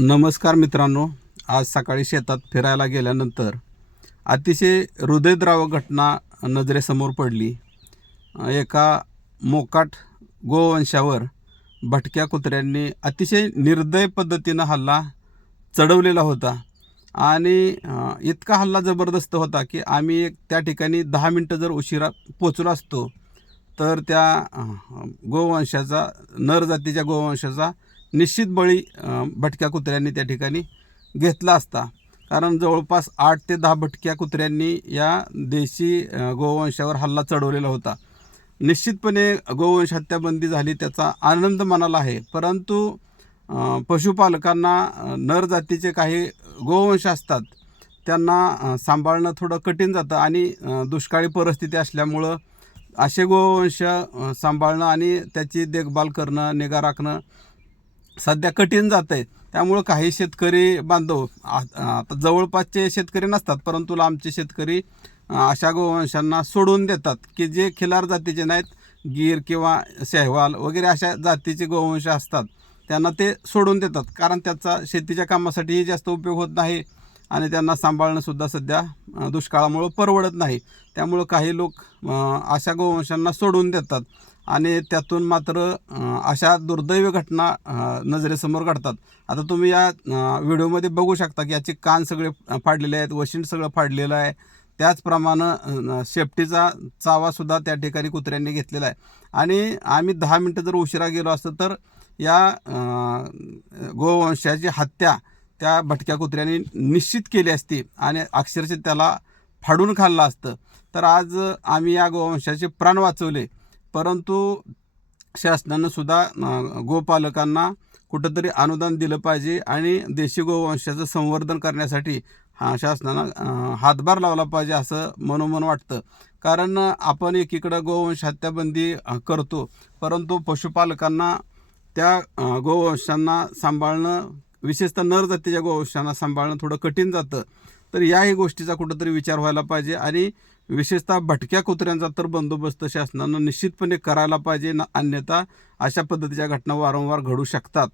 नमस्कार मित्रांनो आज सकाळी शेतात फिरायला गेल्यानंतर अतिशय हृदयद्रावक घटना नजरेसमोर पडली. एका मोकाट गोवंशावर भटक्या कुत्र्यांनी अतिशय निर्दय पद्धतीनं हल्ला चढवलेला होता. आणि इतका हल्ला जबरदस्त होता की आम्ही एक त्या ठिकाणी दहा मिनटं जर उशिरा पोचलो असतो तर त्या गोवंशाचा नर जातीच्या गोवंशाचा निश्चित बळी भटक्या कुत्र्यांनी त्या ठिकाणी घेतला असता. कारण जवळपास आठ ते दहा भटक्या कुत्र्यांनी या देशी गोवंशावर हल्ला चढवलेला होता. निश्चितपणे गोवंश हत्याबंदी झाली त्याचा आनंद मनाला आहे. परंतु पशुपालकांना नर जातीचे काही गोवंश असतात त्यांना सांभाळणं थोडं कठीण जातं आणि दुष्काळी परिस्थिती असल्यामुळं असे गोवंश सांभाळणं आणि त्याची देखभाल करणं निगा राखणं सध्या कठीण जात आहे. त्यामुळं काही शेतकरी बांधव आ- आता जवळपासचे शेतकरी नसतात परंतु लांबचे शेतकरी अशा गोवंशांना सोडून देतात की जे खिलार जातीचे नाहीत गीर किंवा सेहवाल वगैरे अशा जातीचे गोवंश असतात. त्यांना ते सोडून देतात कारण त्याचा शेतीच्या कामासाठीही जास्त उपयोग होत नाही आणि त्यांना सांभाळणंसुद्धा सध्या दुष्काळामुळं परवडत नाही. त्यामुळं काही लोक अशा गोवंशांना सोडून देतात आणि त्यातून मात्र अशा दुर्दैवी घटना नजरेसमोर घडतात. आता तुम्ही या व्हिडिओमध्ये बघू शकता की याचे कान सगळे फाडलेले आहेत वशिंड सगळं फाडलेलं आहे. त्याचप्रमाणे अ, शेपटीचा चावासुद्धा त्या ठिकाणी कुत्र्यांनी घेतलेला आहे. आणि आम्ही दहा मिनटं जर उशिरा गेलो असतं तर या गोवंशाची हत्या त्या भटक्या कुत्र्याने निश्चित केली असती आणि अक्षरशः त्याला फाडून खाल्लं असतं. तर आज आम्ही या गोवंशाचे प्राण वाचवले. परंतु शासनानं सुद्धा गोपालकांना कुठंतरी अनुदान दिलं पाहिजे आणि देशी गोवंशाचं संवर्धन करण्यासाठी हा शासनानं हातभार लावला पाहिजे असं मनोमन वाटतं. कारण आपण एकीकडं गोवंश हत्याबंदी करतो परंतु पशुपालकांना त्या गोवंशांना सांभाळणं विशेषतः नर जातीच्या गोवंशांना सांभाळणं थोडं कठीण जातं. तर याही गोष्टीचा कुठंतरी विचार व्हायला पाहिजे आणि विशेषतः भटक्या कुत्र्यांचा तर बंदोबस्त शासनानं निश्चितपणे करायला पाहिजे न अन्यथा अशा पद्धतीच्या घटना वारंवार घडू शकतात.